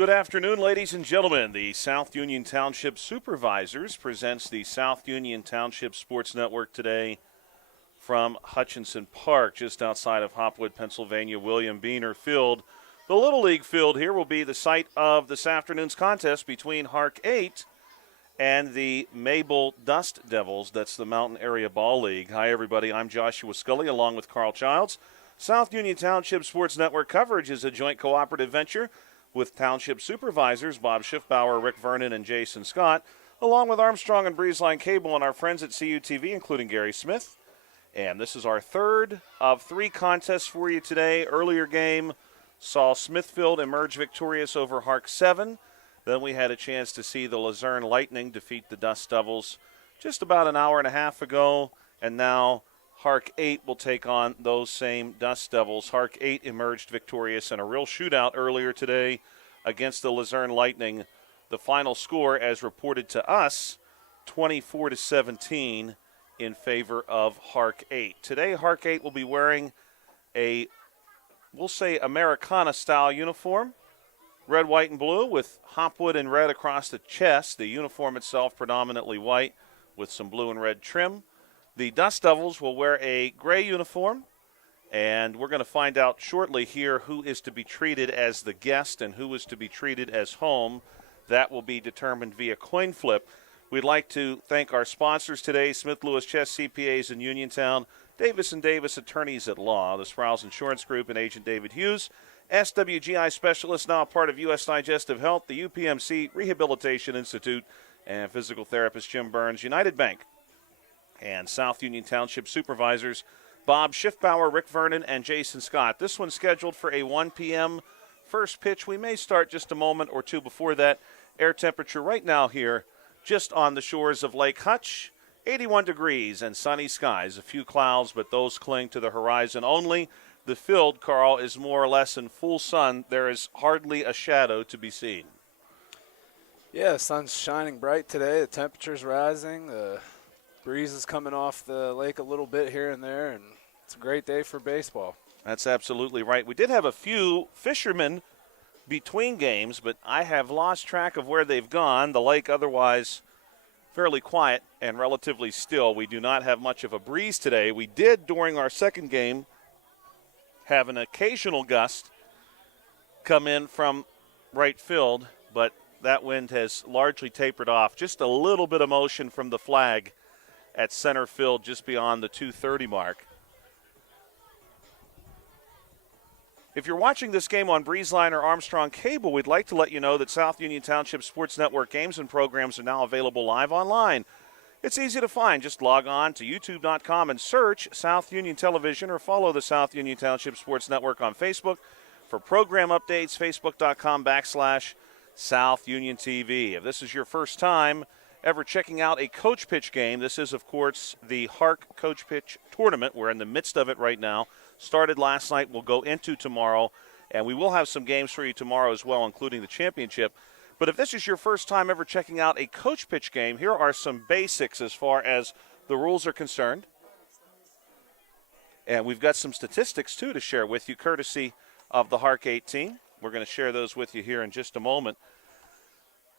Good afternoon, ladies and gentlemen. The South Union Township Supervisors presents the South Union Township Sports Network today from Hutchinson Park, just outside of Hopwood, Pennsylvania, William Beaner Field. The Little League field here will be the site of this afternoon's contest between HARC 8 and the MABL Dust Devils. That's the Mountain Area Ball League. Hi, everybody. I'm Joshua Scully, along with Carl Childs. South Union Township Sports Network coverage is a joint cooperative venture with Township Supervisors Bob Schiffbauer, Rick Vernon, and Jason Scott, along with Armstrong and Breezeline Cable and our friends at CUTV, including Gary Smith. And this is our third of three contests for you today. Earlier game saw Smithfield emerge victorious over HARC 7. Then we had a chance to see the Luzerne Lightning defeat the Dust Devils just about an hour and a half ago. And now HARC 8 will take on those same Dust Devils. HARC 8 emerged victorious in a real shootout earlier today against the Luzerne Lightning. The final score, as reported to us, 24-17 in favor of HARC 8. Today, HARC 8 will be wearing a, we'll say, Americana-style uniform. Red, white, and blue with hopwood and red across the chest. The uniform itself predominantly white with some blue and red trim. The Dust Devils will wear a gray uniform, and we're going to find out shortly here who is to be treated as the guest and who is to be treated as home. That will be determined via coin flip. We'd like to thank our sponsors today, Smith Lewis Chess CPAs in Uniontown, Davis & Davis Attorneys at Law, the Sprouse Insurance Group, and Agent David Hughes, SWGI Specialist, now a part of U.S. Digestive Health, the UPMC Rehabilitation Institute, and physical therapist Jim Burns, United Bank, and South Union Township Supervisors Bob Schiffbauer, Rick Vernon, and Jason Scott. This one's scheduled for a 1 p.m. first pitch. We may start just a moment or two before that. Air temperature right now here just on the shores of Lake Hutch, 81 degrees and sunny skies. A few clouds, but those cling to the horizon only. The field, Carl, is more or less in full sun. There is hardly a shadow to be seen. Yeah, the sun's shining bright today. The temperature's rising. The breeze is coming off the lake a little bit here and there, and it's a great day for baseball. That's absolutely right. We did have a few fishermen between games, but I have lost track of where they've gone. The lake otherwise fairly quiet and relatively still. We do not have much of a breeze today. We did, during our second game, have an occasional gust come in from right field, but that wind has largely tapered off. Just a little bit of motion from the flag at center field just beyond the 2:30 mark. If you're watching this game on Breezeline or Armstrong Cable, we'd like to let you know that South Union Township Sports Network games and programs are now available live online. It's easy to find. Just log on to youtube.com and search South Union Television or follow the South Union Township Sports Network on Facebook. For program updates, facebook.com/South Union TV. If this is your first time ever checking out a coach pitch game, this is, of course, the HARC Coach Pitch Tournament. We're in the midst of it right now. Started last night, we'll go into tomorrow, and we will have some games for you tomorrow as well, including the championship. But if this is your first time ever checking out a coach pitch game, here are some basics as far as the rules are concerned. And we've got some statistics, too, to share with you, courtesy of the HARC 8 team. We're going to share those with you here in just a moment.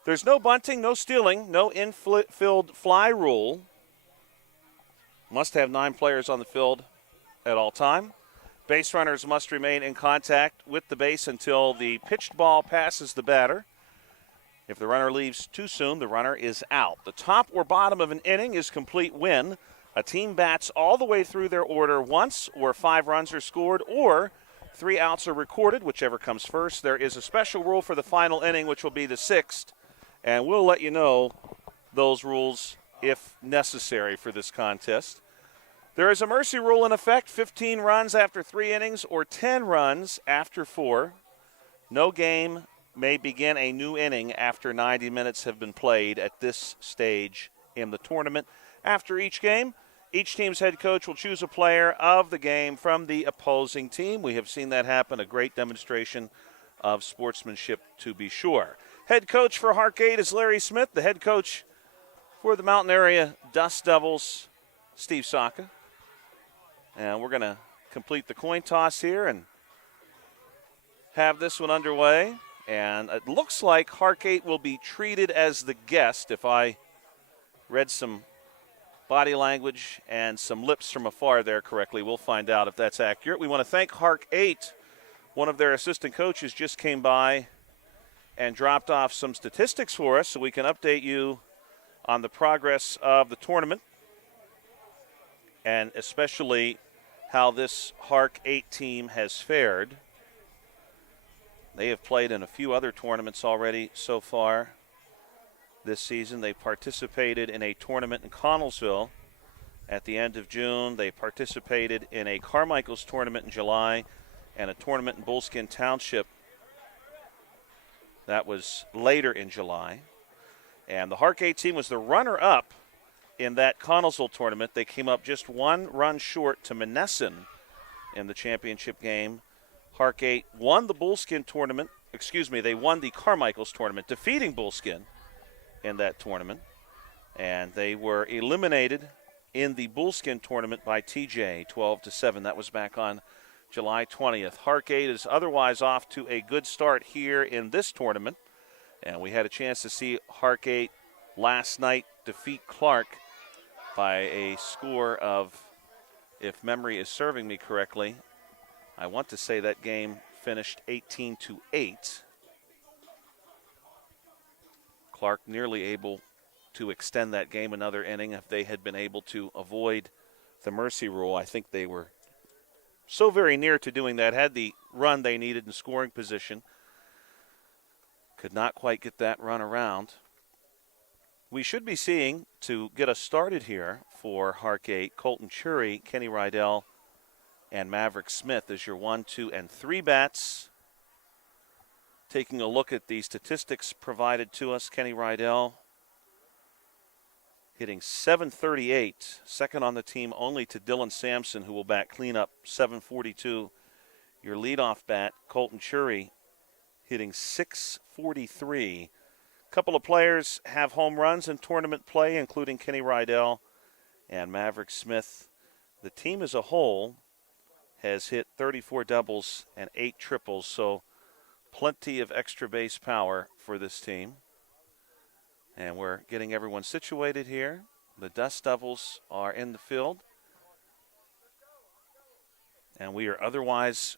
There's no bunting, no stealing, no infield fly rule. Must have 9 players on the field at all time. Base runners must remain in contact with the base until the pitched ball passes the batter. If the runner leaves too soon, the runner is out. The top or bottom of an inning is complete win. A team bats all the way through their order once, or 5 runs are scored, or 3 outs are recorded, whichever comes first. There is a special rule for the final inning, which will be the 6th. And we'll let you know those rules if necessary for this contest. There is a mercy rule in effect, 15 runs after 3 innings or 10 runs after 4. No game may begin a new inning after 90 minutes have been played at this stage in the tournament. After each game, each team's head coach will choose a player of the game from the opposing team. We have seen that happen, a great demonstration of sportsmanship to be sure. Head coach for HARC 8 is Larry Smith. The head coach for the Mountain Area Dust Devils, Steve Saka. And we're going to complete the coin toss here and have this one underway. And it looks like HARC 8 will be treated as the guest. If I read some body language and some lips from afar there correctly, we'll find out if that's accurate. We want to thank HARC 8. One of their assistant coaches just came by and dropped off some statistics for us so we can update you on the progress of the tournament and especially how this HARC 8 team has fared. They have played in a few other tournaments already so far this season. They participated in a tournament in Connellsville at the end of June. They participated in a Carmichael's tournament in July and a tournament in Bullskin Township that was later in July. And the HARC 8 team was the runner-up in that Connellsville tournament. They came up just one run short to Monessen in the championship game. HARC 8 won the Bullskin tournament. They won the Carmichael's tournament, defeating Bullskin in that tournament. And they were eliminated in the Bullskin tournament by TJ, 12-7. That was back on July 20th. HARC 8 is otherwise off to a good start here in this tournament. And we had a chance to see HARC 8 last night defeat Clark by a score of, if memory is serving me correctly, I want to say that game finished 18-8. Clark nearly able to extend that game another inning if they had been able to avoid the mercy rule. I think they were so very near to doing that, had the run they needed in scoring position. Could not quite get that run around. We should be seeing, to get us started here for HARC 8, Colton Chury, Kenny Rydell, and Maverick Smith as your 1, 2, and 3 bats. Taking a look at the statistics provided to us, Kenny Rydell hitting .738, second on the team only to Dylan Sampson, who will bat cleanup, .742. Your leadoff bat, Colton Chury, hitting .643. A couple of players have home runs in tournament play, including Kenny Rydell and Maverick Smith. The team as a whole has hit 34 doubles and 8 triples, so plenty of extra base power for this team. And we're getting everyone situated here. The Dust Devils are in the field. And we are otherwise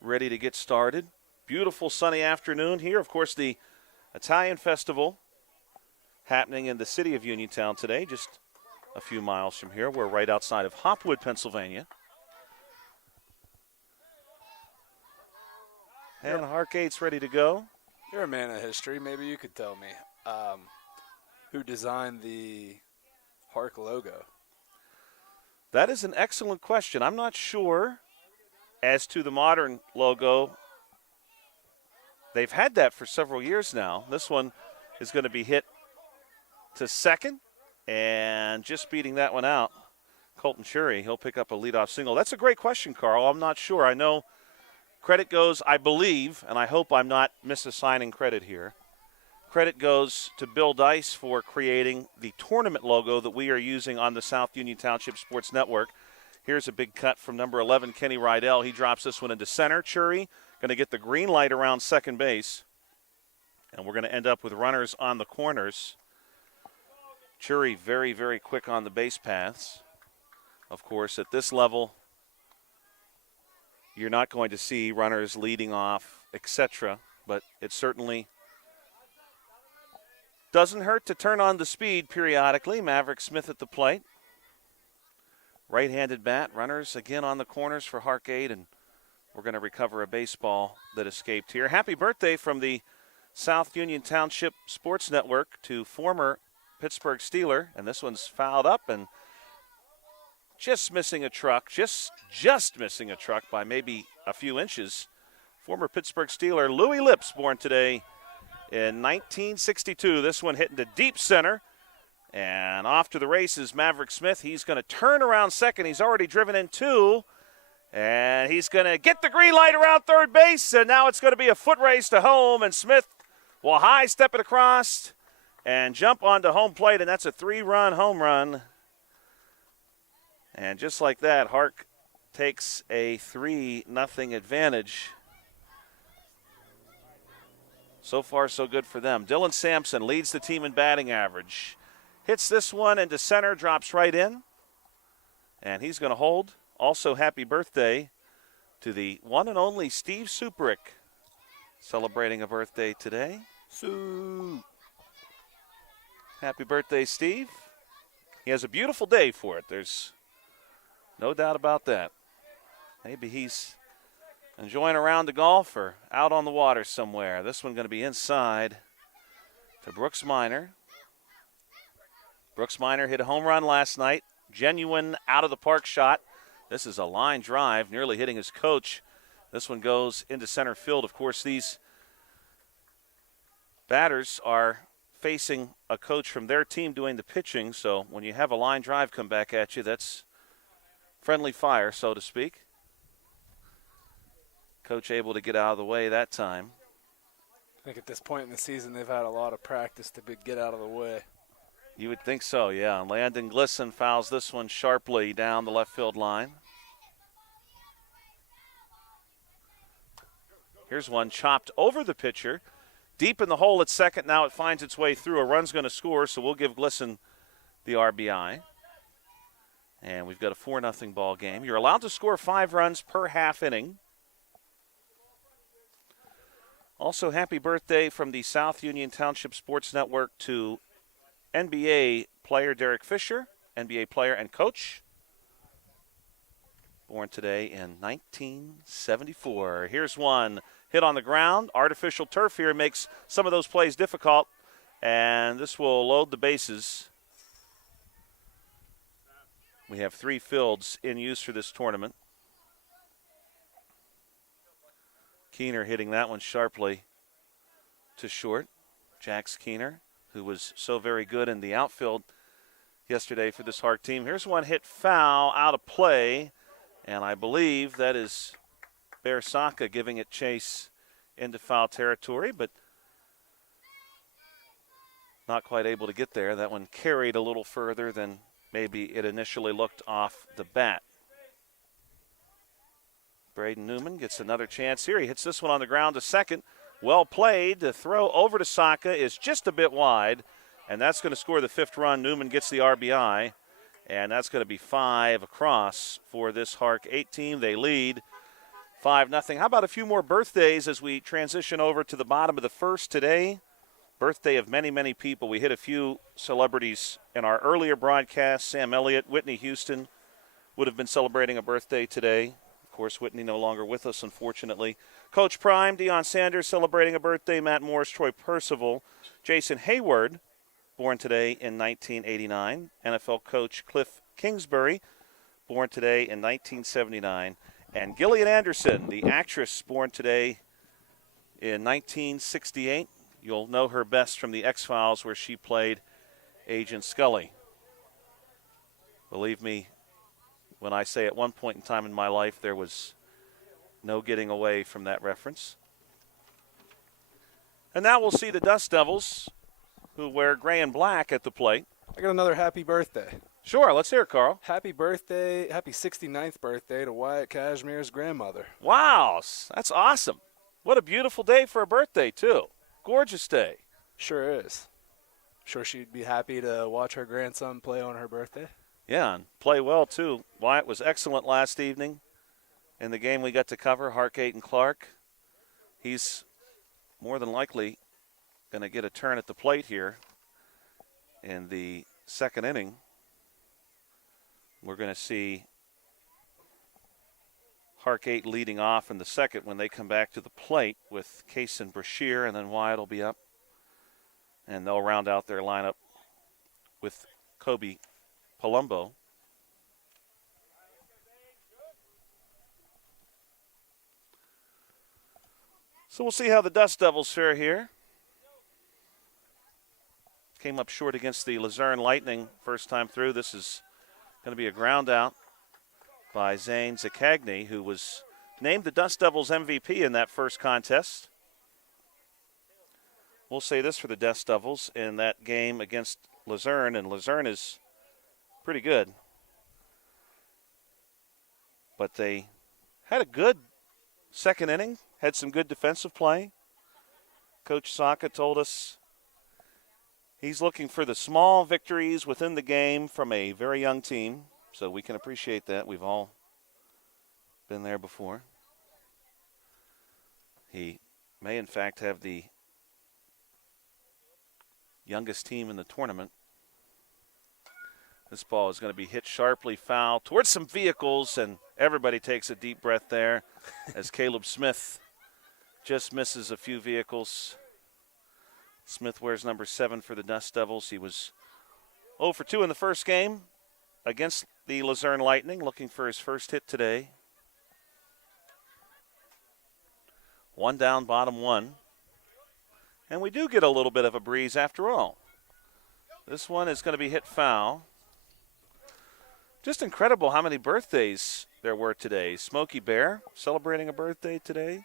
ready to get started. Beautiful sunny afternoon here. Of course, the Italian Festival happening in the city of Uniontown today, just a few miles from here. We're right outside of Hopwood, Pennsylvania. And HARC 8's ready to go. You're a man of history. Maybe you could tell me who designed the HARC logo. That is an excellent question. I'm not sure as to the modern logo. They've had that for several years now. This one is going to be hit to second, and just beating that one out, Colton Chury. He'll pick up a leadoff single. That's a great question, Carl. I'm not sure. I know credit goes, I believe, and I hope I'm not misassigning credit here. Credit goes to Bill Dice for creating the tournament logo that we are using on the South Union Township Sports Network. Here's a big cut from number 11, Kenny Rydell. He drops this one into center. Chury going to get the green light around second base. And we're going to end up with runners on the corners. Chury very, very quick on the base paths. Of course, at this level, you're not going to see runners leading off, etc. But it certainly doesn't hurt to turn on the speed periodically. Maverick Smith at the plate. Right-handed bat. Runners again on the corners for HARC 8, and we're going to recover a baseball that escaped here. Happy birthday from the South Union Township Sports Network to former Pittsburgh Steeler, and this one's fouled up and just missing a truck, just missing a truck by maybe a few inches. Former Pittsburgh Steeler Louis Lips, born today in 1962. This one hitting to deep center. And off to the races, Maverick Smith. He's going to turn around second. He's already driven in 2. And he's going to get the green light around third base. And now it's going to be a foot race to home. And Smith will high step it across and jump onto home plate. And that's a 3-run home run. And just like that, HARC takes a 3-0 advantage. So far, so good for them. Dylan Sampson leads the team in batting average. Hits this one into center, drops right in. And he's going to hold. Also, happy birthday to the one and only Steve Superick, celebrating a birthday today. Sue. Happy birthday, Steve. He has a beautiful day for it. There's no doubt about that. Maybe he's enjoying a round of golf or out on the water somewhere. This one going to be inside to Brooks Minor. Brooks Minor hit a home run last night. Genuine out-of-the-park shot. This is a line drive, nearly hitting his coach. This one goes into center field. Of course, these batters are facing a coach from their team doing the pitching, so when you have a line drive come back at you, that's friendly fire, so to speak. Coach able to get out of the way that time. I think at this point in the season, they've had a lot of practice to get out of the way. You would think so, yeah. Landon Glisson fouls this one sharply down the left field line. Here's one chopped over the pitcher. Deep in the hole at second. Now it finds its way through. A run's going to score, so we'll give Glisson the RBI. And we've got a 4-0 ball game. You're allowed to score 5 runs per half inning. Also, happy birthday from the South Union Township Sports Network to NBA player Derek Fisher, NBA player and coach. Born today in 1974. Here's one hit on the ground. Artificial turf here makes some of those plays difficult, and this will load the bases. We have 3 fields in use for this tournament. Keener hitting that one sharply to short. Jax Keener, who was so very good in the outfield yesterday for this HARC team. Here's one hit foul out of play, and I believe that is Bear Saka giving it chase into foul territory, but not quite able to get there. That one carried a little further than maybe it initially looked off the bat. Braden Newman gets another chance here. He hits this one on the ground to second. Well played. The throw over to Saka is just a bit wide, and that's going to score the 5th run. Newman gets the RBI, and that's going to be 5 across for this HARC 8 team. They lead 5-0. How about a few more birthdays as we transition over to the bottom of the first today? Birthday of many, many people. We hit a few celebrities in our earlier broadcast. Sam Elliott, Whitney Houston would have been celebrating a birthday today. Of course, Whitney no longer with us, unfortunately. Coach Prime, Deion Sanders celebrating a birthday. Matt Morris, Troy Percival. Jason Hayward, born today in 1989. NFL coach Cliff Kingsbury, born today in 1979. And Gillian Anderson, the actress, born today in 1968. You'll know her best from the X-Files, where she played Agent Scully. Believe me when I say at one point in time in my life there was no getting away from that reference. And now we'll see the Dust Devils, who wear gray and black at the plate. I got another happy birthday. Sure, let's hear it, Carl. Happy birthday, happy 69th birthday to Wyatt Cashmere's grandmother. Wow, that's awesome. What a beautiful day for a birthday, too. Gorgeous day. Sure is. Sure she'd be happy to watch her grandson play on her birthday. Yeah, and play well, too. Wyatt was excellent last evening in the game we got to cover, HARC 8 and Clark. He's more than likely going to get a turn at the plate here in the second inning. We're going to see HARC 8 leading off in the second when they come back to the plate with Case and Brashear, and then Wyatt will be up. And they'll round out their lineup with Kobe Palumbo. So we'll see how the Dust Devils fare here. Came up short against the Luzerne Lightning first time through. This is going to be a ground out by Zane Zaccagni, who was named the Dust Devils MVP in that first contest. We'll say this for the Dust Devils in that game against Luzerne, and Luzerne is pretty good. But they had a good second inning, had some good defensive play. Coach Saka told us he's looking for the small victories within the game from a very young team, so we can appreciate that. We've all been there before. He may, in fact, have the youngest team in the tournament. This ball is going to be hit sharply foul towards some vehicles, and everybody takes a deep breath there as Caleb Smith just misses a few vehicles. Smith wears number 7 for the Dust Devils. He was 0 for 2 in the first game against the Luzerne Lightning, looking for his first hit today. 1 down, bottom 1. And we do get a little bit of a breeze after all. This one is going to be hit foul. Just incredible how many birthdays there were today. Smokey Bear celebrating a birthday today.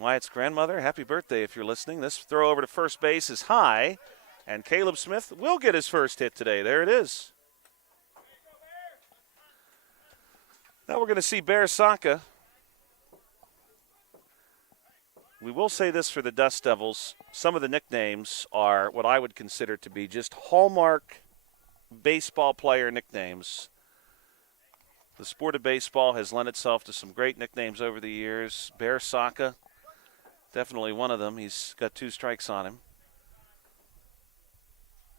Wyatt's grandmother, happy birthday if you're listening. This throw over to first base is high, and Caleb Smith will get his first hit today. There it is. Now we're going to see Bear Saka. We will say this for the Dust Devils. Some of the nicknames are what I would consider to be just hallmark baseball player nicknames. The sport of baseball has lent itself to some great nicknames over the years. Bear Saka, definitely one of them. He's got 2 strikes on him.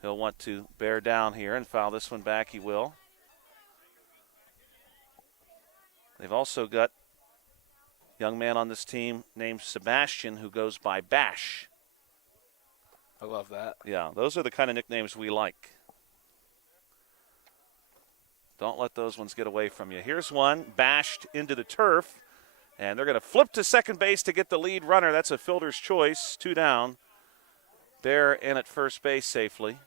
He'll want to bear down here and foul this one back. He will. They've also got a young man on this team named Sebastian who goes by Bash. I love that. Yeah, those are the kind of nicknames we like. Don't let those ones get away from you. Here's one, bashed into the turf, and they're going to flip to second base to get the lead runner. That's a fielder's choice, 2 down. Bear in at first base safely.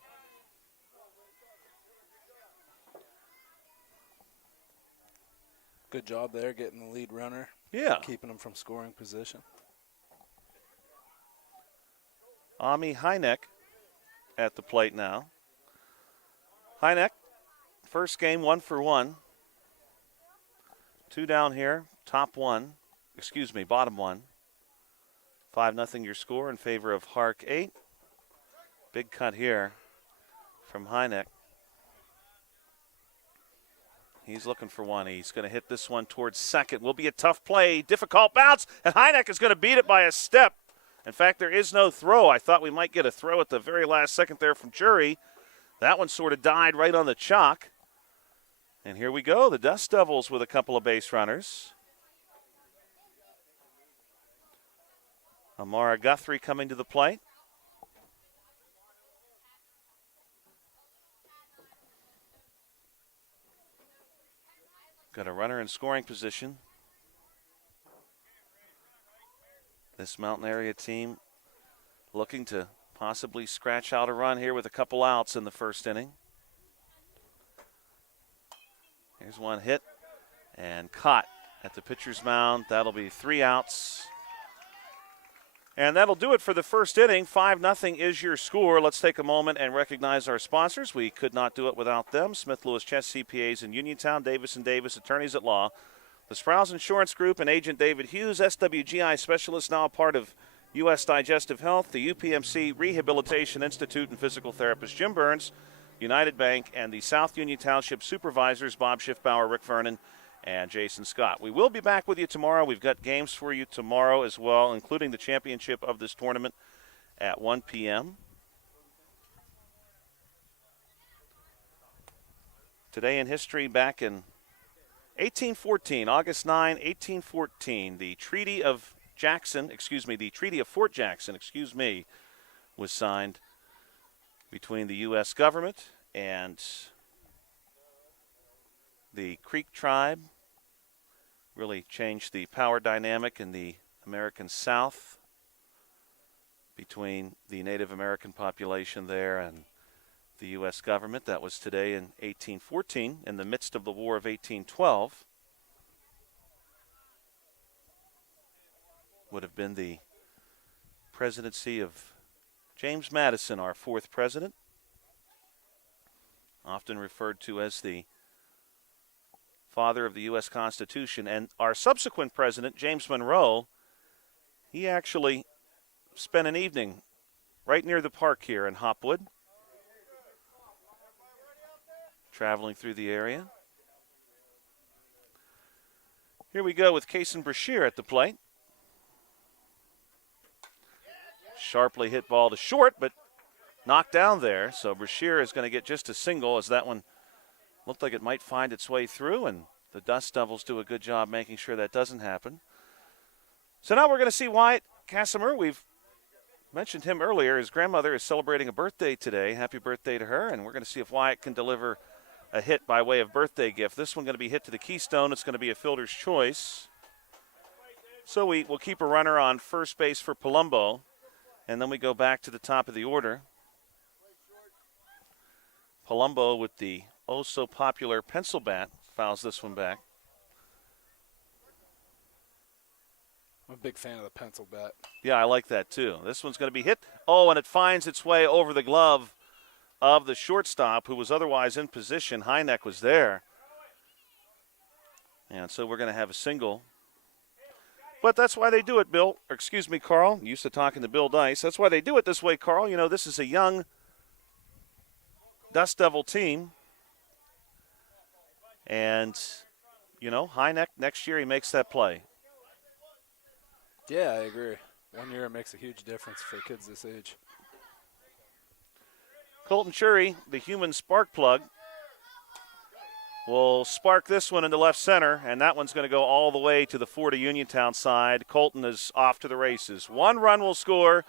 Good job there getting the lead runner. Yeah. Keeping him from scoring position. Ami Heineck at the plate now. Heineck, first game 1 for 1. 2 down here, bottom 1. 5-0 your score in favor of HARC 8. Big cut here from Heineck. He's looking for one. He's going to hit this one towards second. Will be a tough play. Difficult bounce. And Heineck is going to beat it by a step. In fact, there is no throw. I thought we might get a throw at the very last second there from Jury. That one sort of died right on the chalk. And here we go. The Dust Devils with a couple of base runners. Amara Guthrie coming to the plate. Got a runner in scoring position. This Mountain Area team looking to possibly scratch out a run here with a couple outs in the first inning. Here's one hit and caught at the pitcher's mound. That'll be 3 outs. And that'll do it for the first inning. 5-0 is your score. Let's take a moment and recognize our sponsors. We could not do it without them. Smith Lewis Chess CPAs in Uniontown, Davis & Davis Attorneys at Law, the Sprouse Insurance Group and Agent David Hughes, SWGI Specialist, now a part of U.S. Digestive Health, the UPMC Rehabilitation Institute and physical therapist Jim Burns, United Bank, and the South Union Township Supervisors Bob Schiffbauer, Rick Vernon, and Jason Scott. We will be back with you tomorrow. We've got games for you tomorrow as well, including the championship of this tournament at 1 p.m. Today in history, back in 1814, August 9, 1814, the Treaty of Fort Jackson, was signed between the U.S. government and the Creek tribe. Really changed the power dynamic in the American South between the Native American population there and the U.S. government. That was today in 1814, in the midst of the War of 1812. Would have been the presidency of James Madison, our 4th president, often referred to as the father of the U.S. Constitution. And our subsequent president, James Monroe, he actually spent an evening right near the park here in Hopwood, traveling through the area. Here we go with Kason Brashear at the plate. Sharply hit ball to short, but knocked down there. So Brashear is going to get just a single, as that one looked like it might find its way through, and the Dust Devils do a good job making sure that doesn't happen. So now we're going to see Wyatt Casimir. We've mentioned him earlier. His grandmother is celebrating a birthday today. Happy birthday to her, and we're going to see if Wyatt can deliver a hit by way of birthday gift. This one going to be hit to the Keystone. It's going to be a fielder's choice. So we will keep a runner on first base for Palumbo, and then we go back to the top of the order. Palumbo with the oh-so-popular pencil bat fouls this one back. I'm a big fan of the pencil bat. Yeah, I like that too. This one's going to be hit. Oh, and it finds its way over the glove of the shortstop, who was otherwise in position. Hynek was there. And so we're going to have a single. But that's why they do it, Bill. Or excuse me, Carl. Used to talking to Bill Dice. That's why they do it this way, Carl. You know, this is a young Dust Devil team. And, you know, Hynek, next year he makes that play. Yeah, I agree. 1 year makes a huge difference for kids this age. Colton Chury, the human spark plug, will spark this one into left center, and that one's going to go all the way to the Florida Uniontown side. Colton is off to the races. 1 run will score,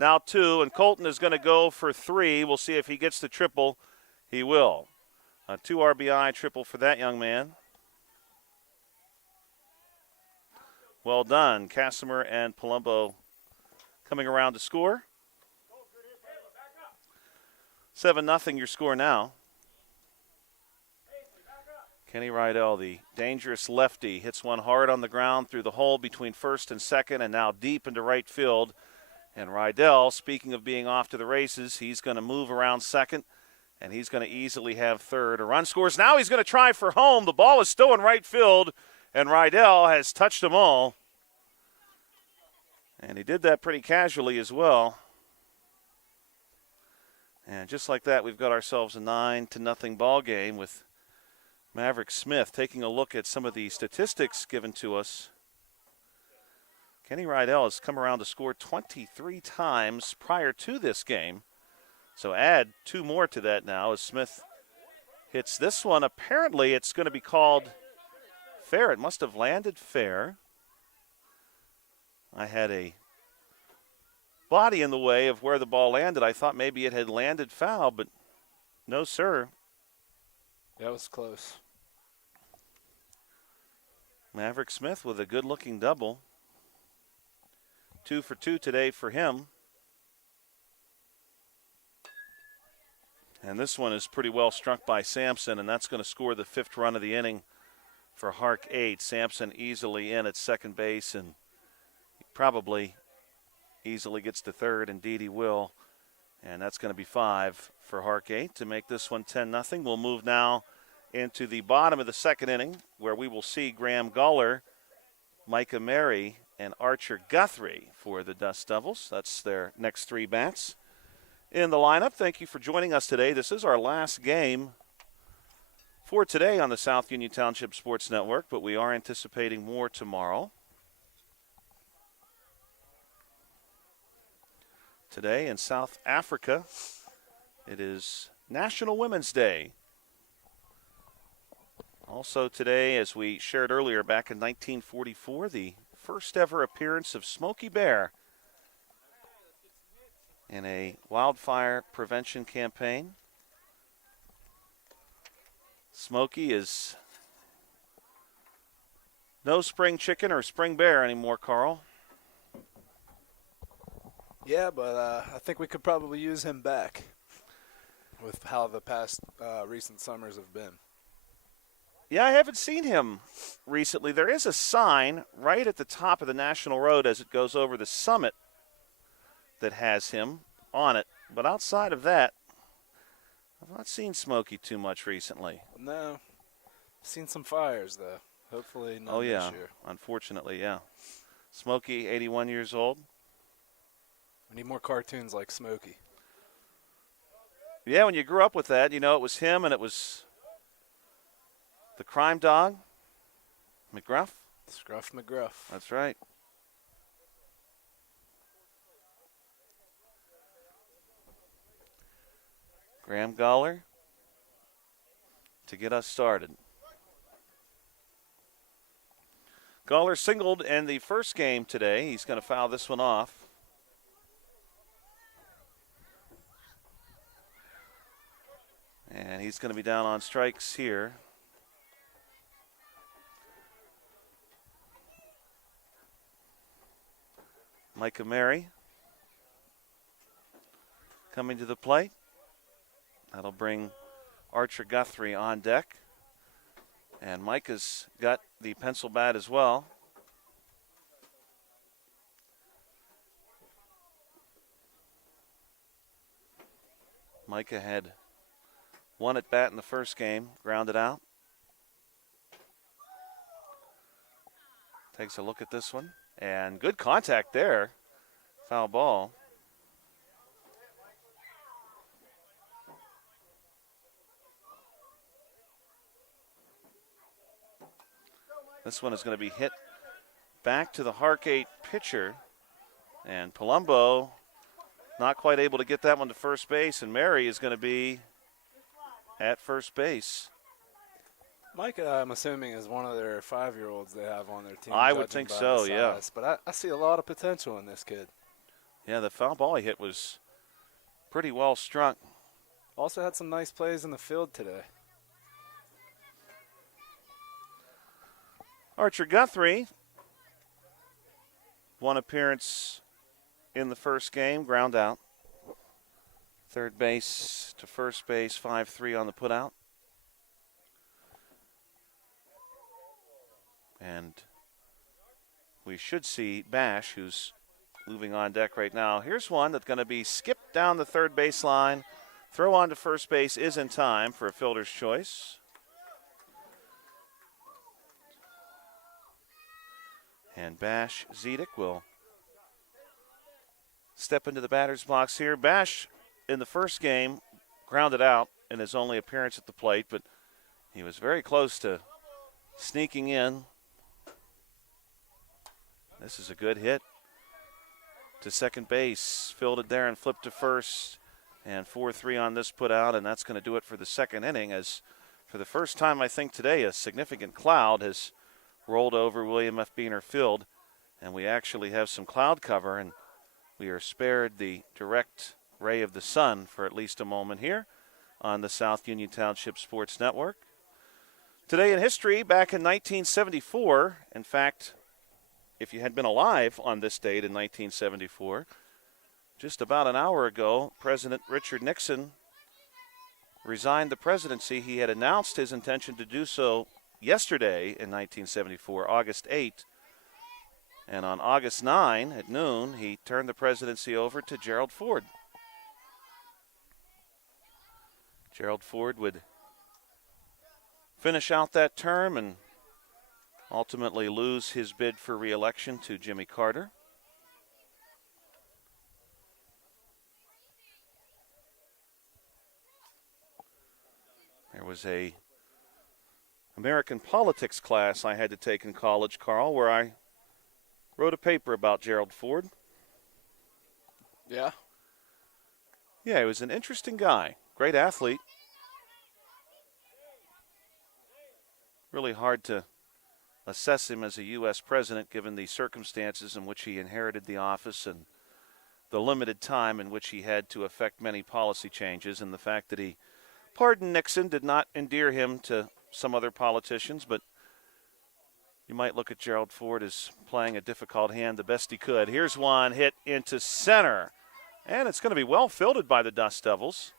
now 2, and Colton is going to go for 3. We'll see if he gets the triple. He will. A 2 RBI triple for that young man. Well done. Casimir and Palumbo coming around to score. 7-0 your score now. Kenny Rydell, the dangerous lefty, hits one hard on the ground through the hole between first and second, and now deep into right field. And Rydell, speaking of being off to the races, he's going to move around second, and he's going to easily have third. A run scores. Now he's going to try for home. The ball is still in right field, and Rydell has touched them all. And he did that pretty casually as well. And just like that, we've got ourselves a 9-0 ball game with Maverick Smith. Taking a look at some of the statistics given to us, Kenny Rydell has come around to score 23 times prior to this game. So add 2 more to that now as Smith hits this one. Apparently it's going to be called fair. It must have landed fair. I had a body in the way of where the ball landed. I thought maybe it had landed foul, but no, sir. That was close. Maverick Smith with a good-looking double. 2 for 2 today for him. And this one is pretty well struck by Sampson, and that's going to score the 5th run of the inning for HARC 8. Sampson easily in at second base, and he probably easily gets to third. Indeed he will. And that's going to be 5 for HARC 8 to make this one 10-0. We'll move now into the bottom of the second inning, where we will see Graham Guller, Micah Mary, and Archer Guthrie for the Dust Devils. That's their next 3 bats in the lineup. Thank you for joining us today. This is our last game for today on the South Union Township Sports Network, but we are anticipating more tomorrow. Today in South Africa, it is National Women's Day. Also today, as we shared earlier, back in 1944, the first ever appearance of Smokey Bear in a wildfire prevention campaign. Smokey is no spring chicken or spring bear anymore, Carl. Yeah, but I think we could probably use him back with how the past recent summers have been. Yeah, I haven't seen him recently. There is a sign right at the top of the National Road as it goes over the summit that has him on it. But outside of that, I've not seen Smokey too much recently. No. Seen some fires, though. Hopefully none Oh, yeah. this year. Unfortunately, yeah. Smokey, 81 years old. We need more cartoons like Smokey. Yeah, when you grew up with that, you know, it was him and it was the crime dog, McGruff. Scruff McGruff. That's right. Graham Goller to get us started. Goller singled in the first game today. He's going to foul this one off. And he's going to be down on strikes here. Micah Mary coming to the plate. That'll bring Archer Guthrie on deck. And Micah's got the pencil bat as well. Micah had one at bat in the first game, grounded out. Takes a look at this one. And good contact there. Foul ball. This one is going to be hit back to the HARC 8 pitcher. And Palumbo not quite able to get that one to first base. And Mary is going to be at first base. Mike, I'm assuming, is one of their 5-year-olds they have on their team. I would think so, yeah. But I see a lot of potential in this kid. Yeah, the foul ball he hit was pretty well struck. Also had some nice plays in the field today. Archer Guthrie, one appearance in the first game, ground out. Third base to first base, 5-3 on the putout. And we should see Bash, who's moving on deck right now. Here's one that's going to be skipped down the third baseline. Throw on to first base is in time for a fielder's choice. And Bash Zedek will step into the batter's box here. Bash, in the first game, grounded out in his only appearance at the plate, but he was very close to sneaking in. This is a good hit to second base. Fielded there and flipped to first. And 4-3 on this put out, and that's going to do it for the second inning, as for the first time, I think, today, a significant cloud has rolled over William F. Biener Field, and we actually have some cloud cover, and we are spared the direct ray of the sun for at least a moment here on the South Union Township Sports Network. Today in history, back in 1974, in fact, if you had been alive on this date in 1974, just about an hour ago, President Richard Nixon resigned the presidency. He had announced his intention to do so yesterday in 1974, August 8. And on August 9 at noon, he turned the presidency over to Gerald Ford. Gerald Ford would finish out that term and ultimately lose his bid for re-election to Jimmy Carter. There was a American politics class I had to take in college, Carl, where I wrote a paper about Gerald Ford. Yeah? Yeah, he was an interesting guy. Great athlete. Really hard to assess him as a U.S. president given the circumstances in which he inherited the office and the limited time in which he had to effect many policy changes, and the fact that he pardoned Nixon did not endear him to some other politicians, but you might look at Gerald Ford as playing a difficult hand the best he could. Here's one hit into center, and it's going to be well fielded by the Dust Devils.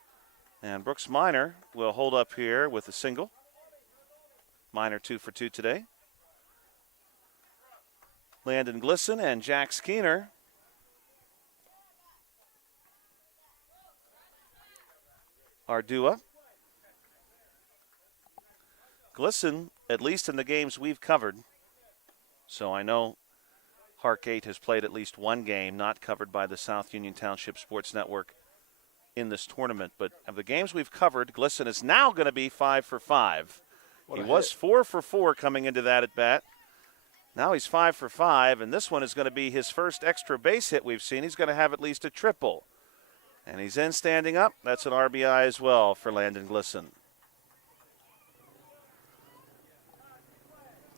And Brooks Minor will hold up here with a single. Minor 2 for 2 today. Landon Glisson and Jack Skeener are due up. Glisson, at least in the games we've covered, so I know HARC 8 has played at least one game not covered by the South Union Township Sports Network in this tournament. But of the games we've covered, Glisson is now going to be 5 for 5. He was 4 for 4 coming into that at bat. Now he's 5 for 5, and this one is going to be his first extra base hit we've seen. He's going to have at least a triple. And he's in standing up. That's an RBI as well for Landon Glisson.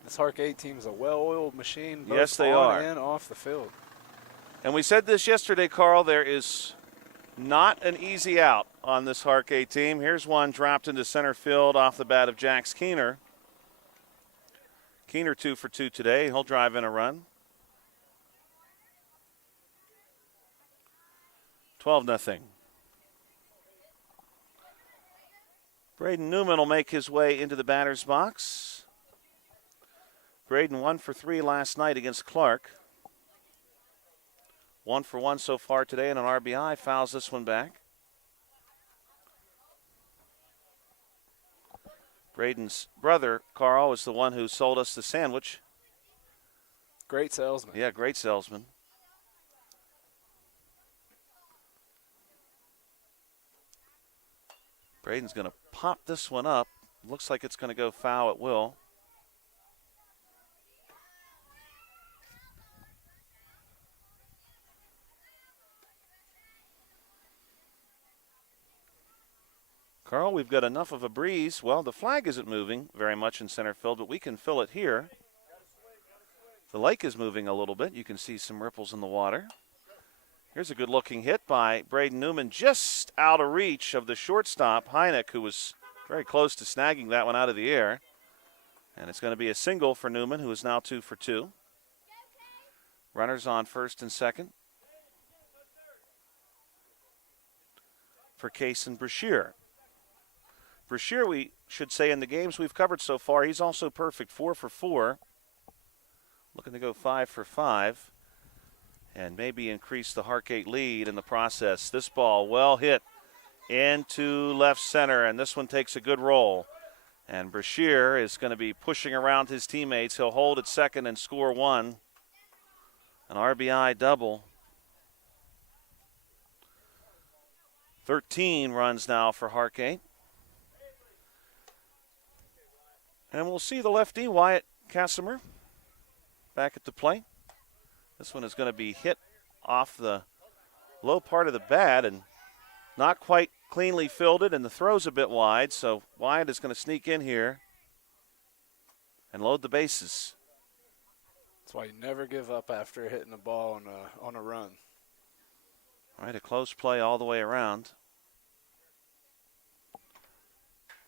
This HARC 8 team is a well-oiled machine. Both Yes, they on are. and off the field. And we said this yesterday, Carl. There is not an easy out on this HARC 8 team. Here's one dropped into center field off the bat of Jax Keener. Keener 2 for 2 today. He'll drive in a run. 12-0. Braden Newman will make his way into the batter's box. Braden 1 for 3 last night against Clark. 1 for 1 so far today and an RBI. Fouls this one back. Braden's brother, Carl, is the one who sold us the sandwich. Great salesman. Yeah, great salesman. Braden's going to pop this one up. Looks like it's going to go foul at will. Carl, we've got enough of a breeze. Well, the flag isn't moving very much in center field, but we can fill it here. The lake is moving a little bit. You can see some ripples in the water. Here's a good-looking hit by Braden Newman, just out of reach of the shortstop, Heineck, who was very close to snagging that one out of the air. And it's going to be a single for Newman, who is now 2 for 2. Runners on first and second for Case and Brashear. Brashear, we should say, in the games we've covered so far, he's also perfect, 4 for 4. Looking to go 5 for 5 and maybe increase the HARC 8 lead in the process. This ball well hit into left center, and this one takes a good roll. And Brashear is going to be pushing around his teammates. He'll hold at second and score one. An RBI double. 13 runs now for HARC 8. And we'll see the lefty, Wyatt Casimir, back at the plate. This one is going to be hit off the low part of the bat and not quite cleanly fielded, and the throw's a bit wide, so Wyatt is going to sneak in here and load the bases. That's why you never give up after hitting the ball on a run. All right, a close play all the way around.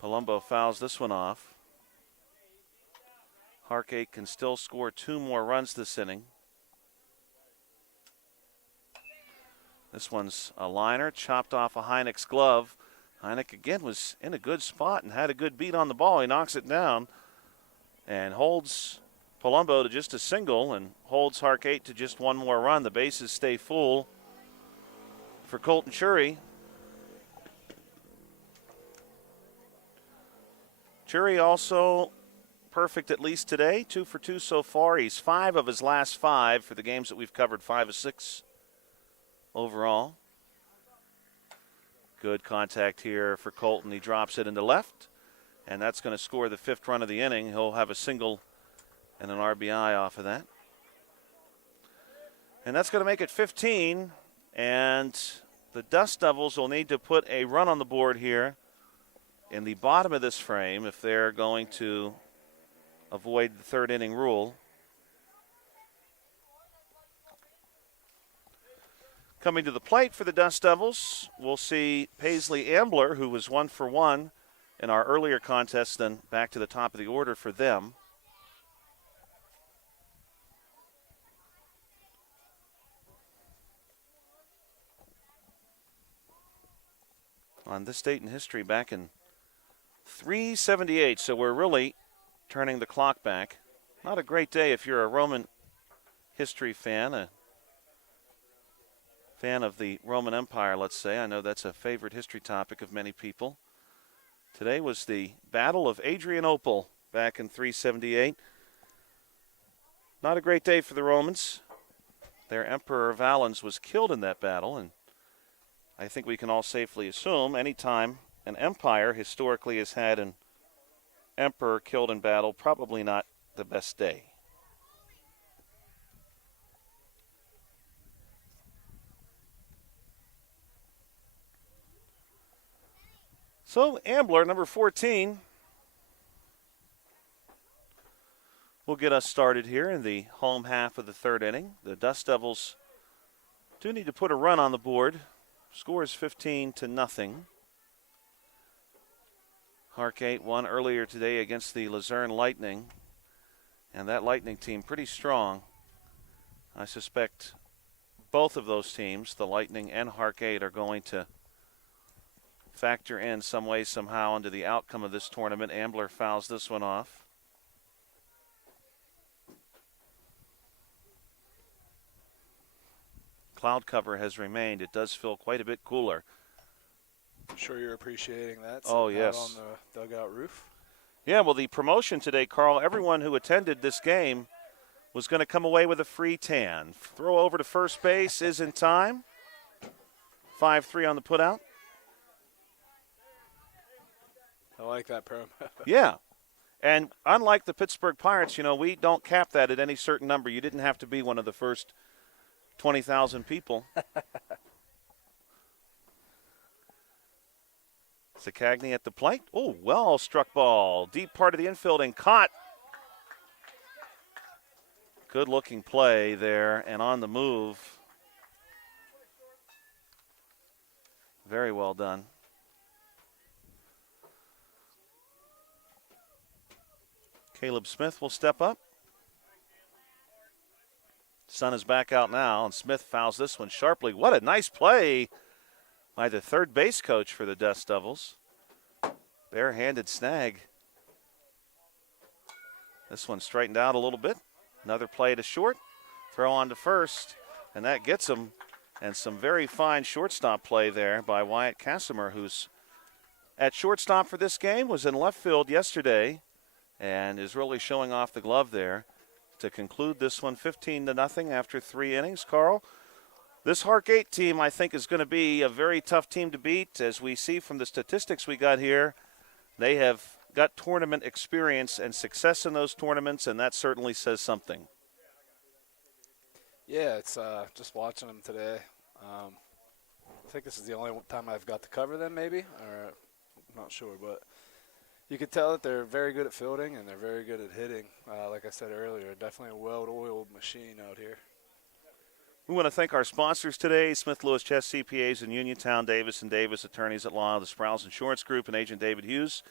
Palumbo fouls this one off. HARC 8 can still score 2 more runs this inning. This one's a liner, chopped off a Heineck's glove. Heineck again was in a good spot and had a good beat on the ball. He knocks it down and holds Palumbo to just a single and holds HARC 8 to just 1 more run. The bases stay full for Colton Chury. Chury also perfect at least today, 2 for 2 so far. He's 5 of his last 5 for the games that we've covered, 5 of 6 overall. Good contact here for Colton. He drops it into left, and that's going to score the 5th run of the inning. He'll have a single and an RBI off of that. And that's going to make it 15, and the Dust Devils will need to put a run on the board here in the bottom of this frame if they're going to avoid the 3rd inning rule. Coming to the plate for the Dust Devils, we'll see Paisley Ambler, who was 1 for 1 in our earlier contest, then back to the top of the order for them. On this date in history, back in 378, so we're really turning the clock back. Not a great day if you're a Roman history fan, a fan of the Roman Empire, let's say. I know that's a favorite history topic of many people. Today was the Battle of Adrianople back in 378. Not a great day for the Romans. Their Emperor Valens was killed in that battle, and I think we can all safely assume anytime an empire historically has had an emperor killed in battle, probably not the best day. So Ambler, number 14, will get us started here in the home half of the third inning. The Dust Devils do need to put a run on the board. Score is 15-0. HARC 8 won earlier today against the Luzerne Lightning, and that Lightning team pretty strong. I suspect both of those teams, the Lightning and HARC 8, are going to factor in some way, somehow, into the outcome of this tournament. Ambler fouls this one off. Cloud cover has remained. It does feel quite a bit cooler. I'm sure you're appreciating that. Oh, yes. On the dugout roof. Yeah, well, the promotion today, Carl, everyone who attended this game was going to come away with a free tan. Throw over to first base is in time. 5-3 on the putout. I like that promo. Yeah. And unlike the Pittsburgh Pirates, you know, we don't cap that at any certain number. You didn't have to be one of the first 20,000 people. Cagney at the plate. Oh, well struck ball. Deep part of the infield and caught. Good looking play there and on the move. Very well done. Caleb Smith will step up. Sun is back out now, and Smith fouls this one sharply. What a nice play by the third base coach for the Dust Devils. Bare-handed snag. This one straightened out a little bit. Another play to short. Throw on to first, and that gets him. And some very fine shortstop play there by Wyatt Casimir, who's at shortstop for this game, was in left field yesterday, and is really showing off the glove there to conclude this one 15-0 after 3 innings. Carl, this HARC 8 team, I think, is going to be a very tough team to beat. As we see from the statistics we got here, they have got tournament experience and success in those tournaments, and that certainly says something. Yeah, it's just watching them today. I think this is the only time I've got to cover them, maybe, or I'm not sure, but you could tell that they're very good at fielding and they're very good at hitting. Like I said earlier, definitely a well-oiled machine out here. We want to thank our sponsors today, Smith Lewis Chess CPAs in Uniontown, Davis & Davis Attorneys at Law, the Sprouse Insurance Group, and Agent David Hughes.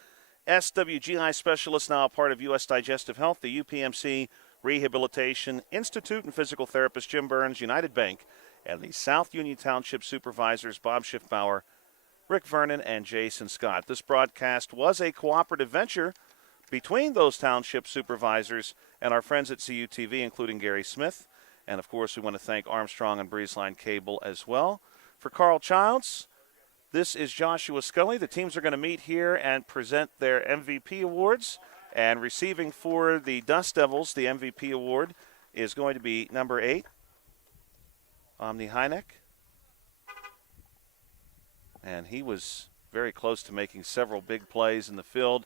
SWGI Specialist, now a part of U.S. Digestive Health, the UPMC Rehabilitation Institute, and physical therapist Jim Burns, United Bank, and the South Union Township Supervisors Bob Schiffbauer, Rick Vernon, and Jason Scott. This broadcast was a cooperative venture between those township supervisors and our friends at CUTV, including Gary Smith. And, of course, we want to thank Armstrong and Breezeline Cable as well. For Carl Childs, this is Joshua Scully. The teams are going to meet here and present their MVP awards. And receiving for the Dust Devils, the MVP award, is going to be number 8, Omni Heineck. And he was very close to making several big plays in the field.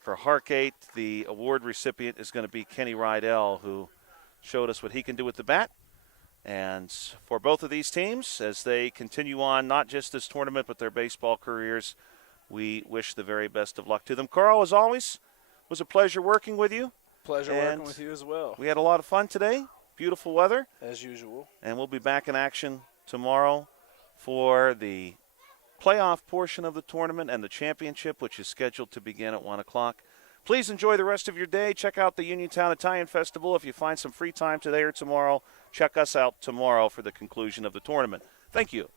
For HARC 8, the award recipient is going to be Kenny Rydell, who showed us what he can do with the bat. And for both of these teams, as they continue on not just this tournament but their baseball careers, we wish the very best of luck to them. Carl, as always, it was a pleasure working with you. Pleasure working with you as well. We had a lot of fun today. Beautiful weather. As usual. And we'll be back in action tomorrow for the playoff portion of the tournament and the championship, which is scheduled to begin at 1 o'clock. Please enjoy the rest of your day. Check out the Uniontown Italian Festival. If you find some free time today or tomorrow, check us out tomorrow for the conclusion of the tournament. Thank you.